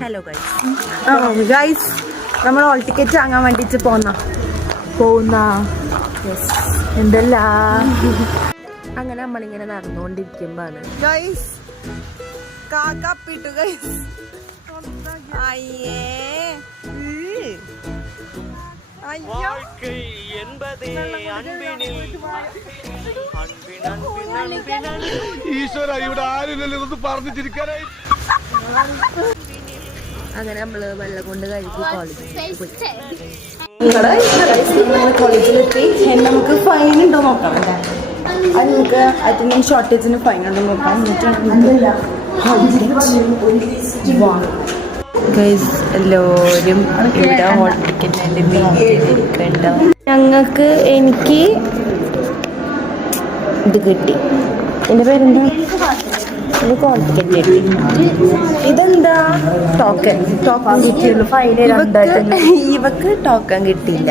Hello guys, നമ്മൾ hall ticket വാങ്ങാൻ വേണ്ടിയിട്ട് പോകുന്ന എന്തല്ല. അങ്ങനെ നമ്മളിങ്ങനെ നടന്നുകൊണ്ടിരിക്കുമ്പോഴാണ് ഗൈസ് കാക്കപ്പിട്ടു ഗൈസ്. അയ്യേ ഈശ്വര, ഇവിടെ ആരുമില്ലല്ലോ ഇതൊന്ന് പറഞ്ഞു ചിരിക്കാനായി. അങ്ങനെ നമ്മള് വെള്ളം കൊണ്ട് കഴുകി കോളേജിലെത്തി. നമുക്ക് ഫൈൻ ഉണ്ടോ നോക്കാം. അത് നമുക്ക് അറ്റൻഡൻസ് ഷോർട്ടേജിന് ഫൈൻ ഉണ്ടോ നോക്കാം. എല്ലാവരും ഇവിടെ ഹോൾ ടിക്കറ്റിന്റെ വീട്ടിലിരിക്കണ്ടാവും. എനിക്ക് ഇത് കിട്ടി. എൻ്റെ പേരെന്താ? എനിക്ക് ഹോൾ ടിക്കറ്റ് കിട്ടി. ഇതെന്താ? ടോക്കൺ കിട്ടിയുള്ളൂ. ഇവക്ക് ടോക്കൺ കിട്ടിയില്ല.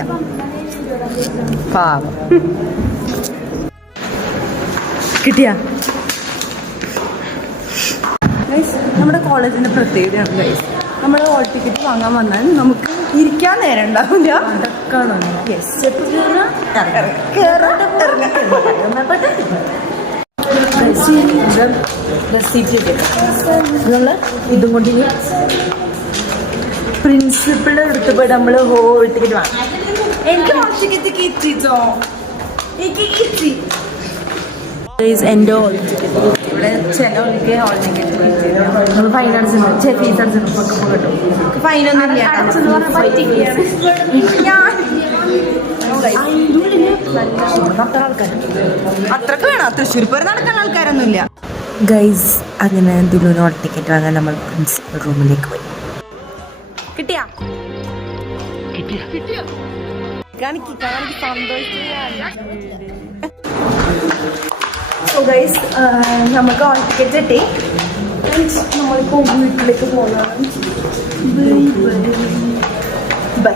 പാവം. കിട്ടിയാ? നമ്മുടെ കോളേജിന്റെ പ്രത്യേകതയാണ് ഗൈസ്. നമ്മൾ ഹോൾ ടിക്കറ്റ് വാങ്ങാൻ വന്നാൽ നമുക്ക് ഇരിക്കാൻ നേരം ഉണ്ടാവില്ല. നമ്മൾ ഇതും കൊണ്ട് പ്രിൻസിപ്പിളിന്റെ അടുത്ത് പോയിട്ട് നമ്മൾ ഹോൾ ടിക്കറ്റ് വാങ്ങാം. എനിക്ക് ഹോൾ ടിക്കറ്റ് കിട്ടിട്ടോ. എനിക്ക് കിട്ടി എൻ്റെ ഹോൾ ടിക്കറ്റ്. ഇവിടെ ചിലവർക്ക് ഹോൾ ടിക്കറ്റ് നമ്മൾ ഫൈൻ അടിച്ചിട്ടുണ്ട്. ഫീസ് അടിച്ചിട്ടുണ്ട്. കിട്ടും. ഫൈനൊന്നും ഇല്ല. അത്രക്ക് വേണം. തൃശ്ശൂർ പോയി നടക്കുന്ന ആൾക്കാരൊന്നുമില്ല ഗൈസ്. അങ്ങനെ ദുലൂന് ഹോൾ ടിക്കറ്റ് വാങ്ങാൻ നമ്മൾ പ്രിൻസിപ്പൽ റൂമിലേക്ക് പോയി. കിട്ടിയാ? ഗൈസ്, നമുക്ക് ഹോൾ ടിക്കറ്റ് കിട്ടി. നമ്മളിപ്പോൾ വീട്ടിലേക്ക് പോകുന്നതാണ്. ബൈ.